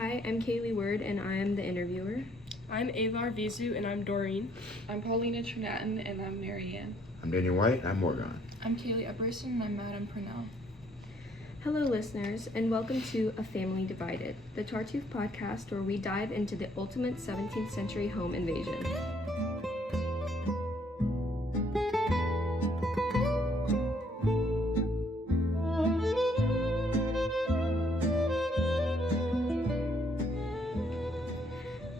Hi, I'm Kaylee Word, and I am the interviewer. I'm Avar Vizu, and I'm Doreen. I'm Paulina Trinaton, and I'm Marianne. I'm Daniel White, I'm Morgan. I'm Kaylee Epperson, and I'm Madam Purnell. Hello, listeners, and welcome to A Family Divided, the Tartuffe podcast where we dive into the ultimate 17th century home invasion.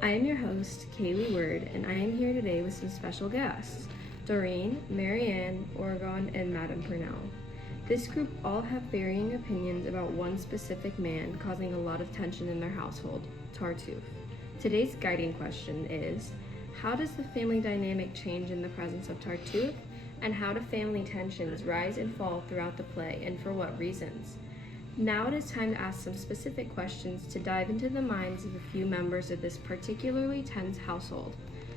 I am your host, Kaylee Word, and I am here today with some special guests, Doreen, Marianne, Oregon, and Madam Purnell. This group all have varying opinions about one specific man causing a lot of tension in their household, Tartuffe. Today's guiding question is, how does the family dynamic change in the presence of Tartuffe, and how do family tensions rise and fall throughout the play, and for what reasons? Now it is time to ask some specific questions to dive into the minds of a few members of this particularly tense household.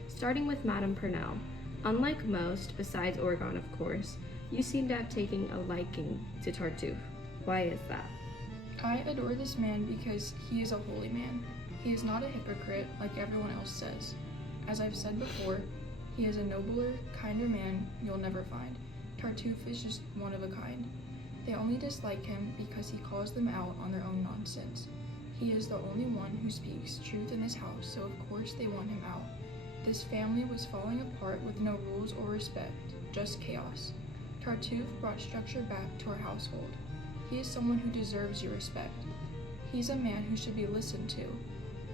Starting with Madame Purnell. Unlike most, besides Oregon of course, you seem to have taken a liking to Tartuffe. Why is that? I adore this man because he is a holy man. He is not a hypocrite like everyone else says. As I've said before, he is a nobler, kinder man you'll never find. Tartuffe is just one of a kind. They only dislike him because he calls them out on their own nonsense. He is the only one who speaks truth in this house, so of course they want him out. This family was falling apart with no rules or respect, just chaos. Tartuffe brought structure back to our household. He is someone who deserves your respect. He's a man who should be listened to.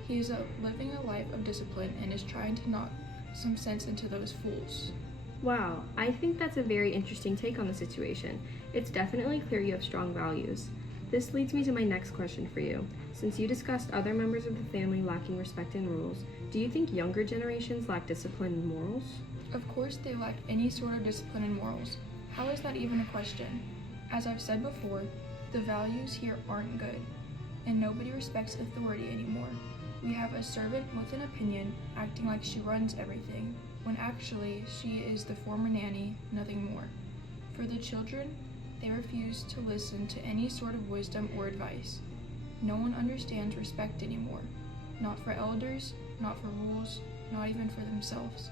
He is living a life of discipline and is trying to knock some sense into those fools. Wow, I think that's a very interesting take on the situation. It's definitely clear you have strong values. This leads me to my next question for you. Since you discussed other members of the family lacking respect and rules, do you think younger generations lack discipline and morals? Of course they lack any sort of discipline and morals. How is that even a question? As I've said before, the values here aren't good, and nobody respects authority anymore. We have a servant with an opinion acting like she runs everything, when actually she is the former nanny, nothing more. For the children, they refuse to listen to any sort of wisdom or advice. No one understands respect anymore. Not for elders, not for rules, not even for themselves.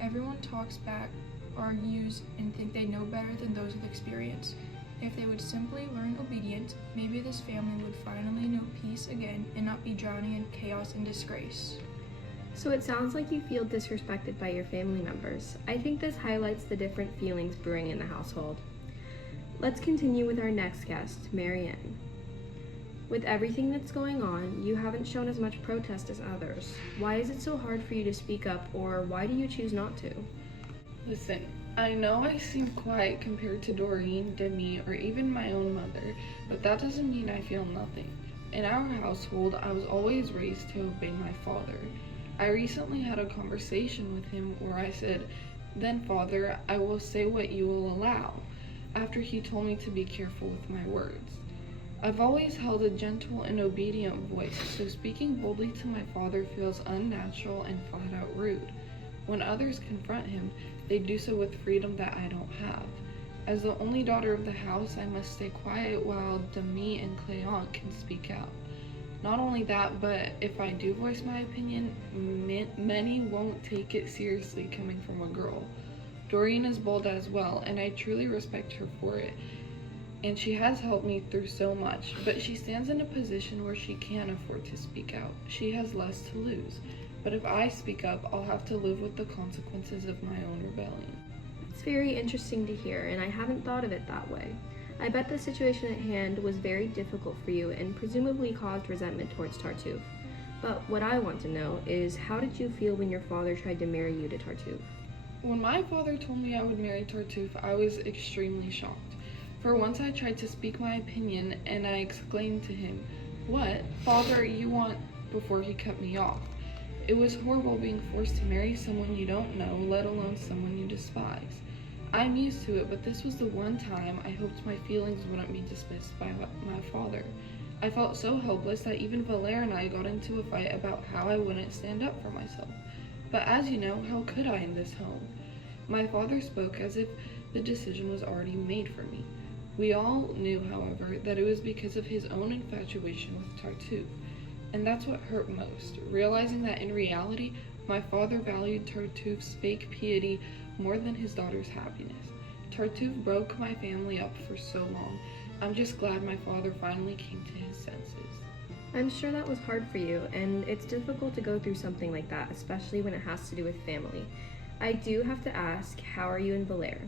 Everyone talks back, argues, and think they know better than those with experience. If they would simply learn obedience, maybe this family would finally know peace again and not be drowning in chaos and disgrace. So it sounds like you feel disrespected by your family members. I think this highlights the different feelings brewing in the household. Let's continue with our next guest, Marianne. With everything that's going on, you haven't shown as much protest as others. Why is it so hard for you to speak up, or why do you choose not to? Listen, I know I seem quiet compared to Doreen, Demi, or even my own mother, but that doesn't mean I feel nothing. In our household, I was always raised to obey my father. I recently had a conversation with him where I said, "Then, Father, I will say what you will allow," after he told me to be careful with my words. I've always held a gentle and obedient voice, so speaking boldly to my father feels unnatural and flat out rude. When others confront him, they do so with freedom that I don't have. As the only daughter of the house, I must stay quiet while Demi and Cléant can speak out. Not only that, but if I do voice my opinion, many won't take it seriously coming from a girl. Doreen is bold as well, and I truly respect her for it. And she has helped me through so much, but she stands in a position where she can't afford to speak out. She has less to lose. But if I speak up, I'll have to live with the consequences of my own rebellion. It's very interesting to hear, and I haven't thought of it that way. I bet the situation at hand was very difficult for you and presumably caused resentment towards Tartuffe. But what I want to know is, how did you feel when your father tried to marry you to Tartuffe? When my father told me I would marry Tartuffe, I was extremely shocked. For once I tried to speak my opinion, and I exclaimed to him, "What, father, you want?" before he cut me off. It was horrible being forced to marry someone you don't know, let alone someone you despise. I'm used to it, but this was the one time I hoped my feelings wouldn't be dismissed by my father. I felt so helpless that even Valère and I got into a fight about how I wouldn't stand up for myself. But as you know, how could I in this home? My father spoke as if the decision was already made for me. We all knew, however, that it was because of his own infatuation with Tartuffe. And that's what hurt most, realizing that in reality, my father valued Tartuffe's fake piety more than his daughter's happiness. Tartuffe broke my family up for so long. I'm just glad my father finally came to his senses. I'm sure that was hard for you, and it's difficult to go through something like that, especially when it has to do with family. I do have to ask, how are you and Valère?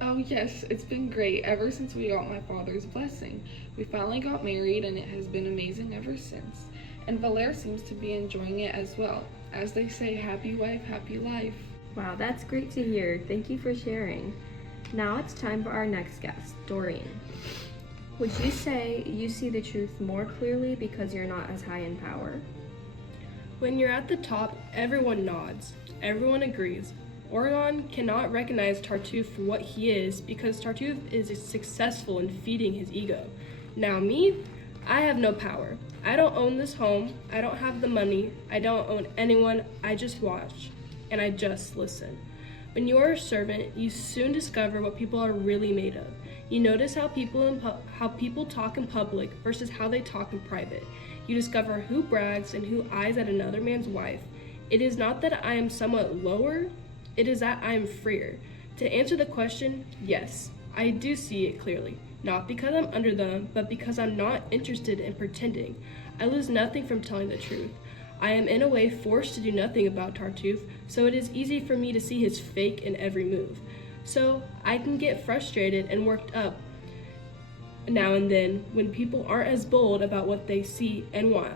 Oh yes, it's been great ever since we got my father's blessing. We finally got married and it has been amazing ever since. And Valère seems to be enjoying it as well. As they say, happy wife, happy life. Wow, that's great to hear. Thank you for sharing. Now it's time for our next guest, Doreen. Would you say you see the truth more clearly because you're not as high in power? When you're at the top, everyone nods. Everyone agrees. Oregon cannot recognize Tartuffe for what he is because Tartuffe is successful in feeding his ego. Now me, I have no power. I don't own this home. I don't have the money. I don't own anyone. I just watch and I just listen. When you're a servant, you soon discover what people are really made of. You notice how people talk in public versus how they talk in private. You discover who brags and who eyes at another man's wife. It is not that I am somewhat lower, it is that I am freer. To answer the question, yes, I do see it clearly. Not because I'm under them, but because I'm not interested in pretending. I lose nothing from telling the truth. I am in a way forced to do nothing about Tartuffe, so it is easy for me to see his fake in every move. So I can get frustrated and worked up now and then when people aren't as bold about what they see and want.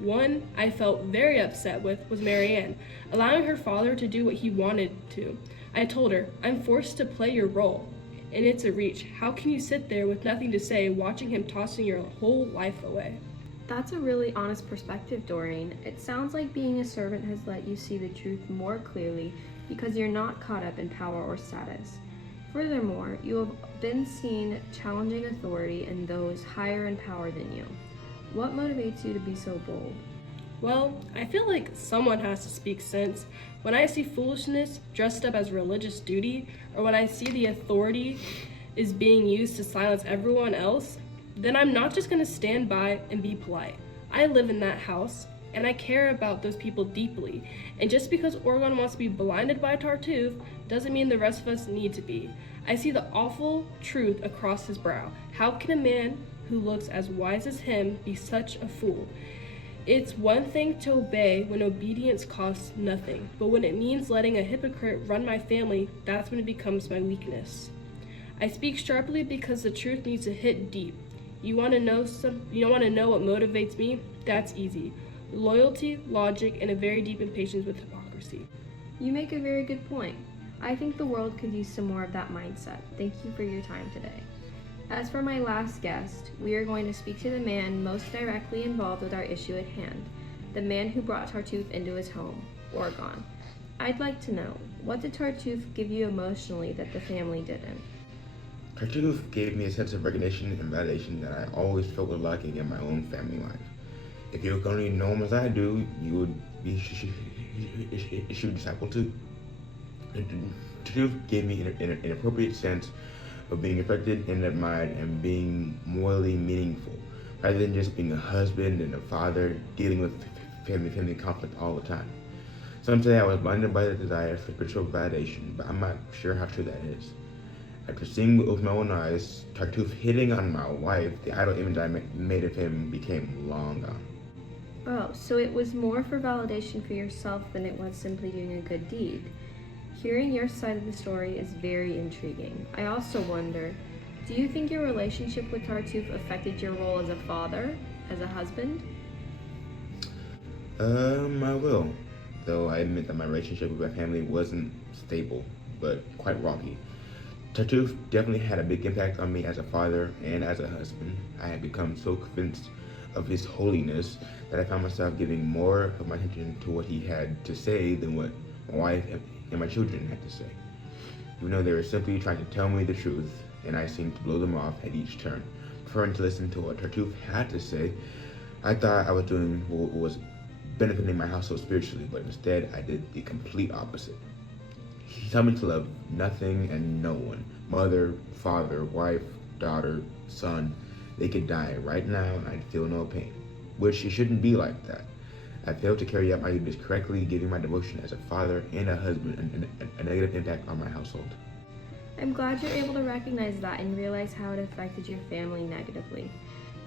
One I felt very upset with was Marianne, allowing her father to do what he wanted to. I told her, I'm forced to play your role, and it's a reach. How can you sit there with nothing to say, watching him tossing your whole life away? That's a really honest perspective, Doreen. It sounds like being a servant has let you see the truth more clearly because you're not caught up in power or status. Furthermore, you have been seen challenging authority and those higher in power than you. What motivates you to be so bold? Well, I feel like someone has to speak sense. When I see foolishness dressed up as religious duty, or when I see the authority is being used to silence everyone else, then I'm not just going to stand by and be polite. I live in that house, and I care about those people deeply. And just because Oregon wants to be blinded by Tartuffe doesn't mean the rest of us need to be. I see the awful truth across his brow. How can a man who looks as wise as him be such a fool? It's one thing to obey when obedience costs nothing, but when it means letting a hypocrite run my family, that's when it becomes my weakness. I speak sharply because the truth needs to hit deep. You want to know what motivates me? That's easy. Loyalty, logic, and a very deep impatience with hypocrisy. You make a very good point. I think the world could use some more of that mindset. Thank you for your time today. As for my last guest, we are going to speak to the man most directly involved with our issue at hand, the man who brought Tartuffe into his home, Oregon. I'd like to know, what did Tartuffe give you emotionally that the family didn't? Tartuffe gave me a sense of recognition and validation that I always felt was lacking in my own family life. If you could only know him as I do, you would be a true disciple too. Tartuffe gave me an appropriate sense of being respected and admired and being morally meaningful, rather than just being a husband and a father dealing with family conflict all the time. Some say I was blinded by the desire for spiritual validation, but I'm not sure how true that is. After seeing with my own eyes Tartuffe hitting on my wife, the idol image I made of him became long gone. Oh, so it was more for validation for yourself than it was simply doing a good deed. Hearing your side of the story is very intriguing. I also wonder, do you think your relationship with Tartuffe affected your role as a father, as a husband? I will. Though I admit that my relationship with my family wasn't stable, but quite rocky. Tartuffe definitely had a big impact on me as a father and as a husband. I had become so convinced of his holiness that I found myself giving more of my attention to what he had to say than what my wife and my children had to say. Even though they were simply trying to tell me the truth, and I seemed to blow them off at each turn. Preferring to listen to what Tartuffe had to say, I thought I was doing what was benefiting my household spiritually, but instead I did the complete opposite. He told me to love nothing and no one. Mother, father, wife, daughter, son. They could die right now and I'd feel no pain. which it shouldn't be like that. I failed to carry out my duties correctly, giving my devotion as a father and a husband a negative impact on my household. I'm glad you're able to recognize that and realize how it affected your family negatively.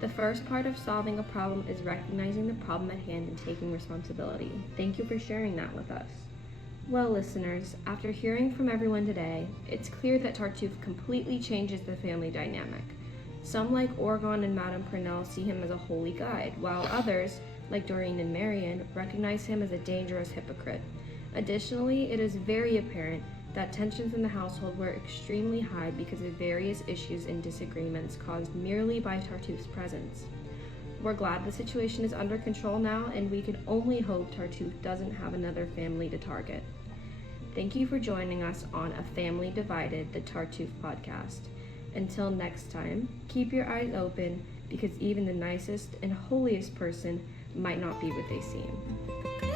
The first part of solving a problem is recognizing the problem at hand and taking responsibility. Thank you for sharing that with us. Well, listeners, after hearing from everyone today, it's clear that Tartuffe completely changes the family dynamic. Some, like Oregon and Madame Purnell, see him as a holy guide, while others, like Doreen and Marianne, recognize him as a dangerous hypocrite. Additionally, it is very apparent that tensions in the household were extremely high because of various issues and disagreements caused merely by Tartuffe's presence. We're glad the situation is under control now, and we can only hope Tartuffe doesn't have another family to target. Thank you for joining us on A Family Divided, the Tartuffe podcast. Until next time, keep your eyes open because even the nicest and holiest person might not be what they seem.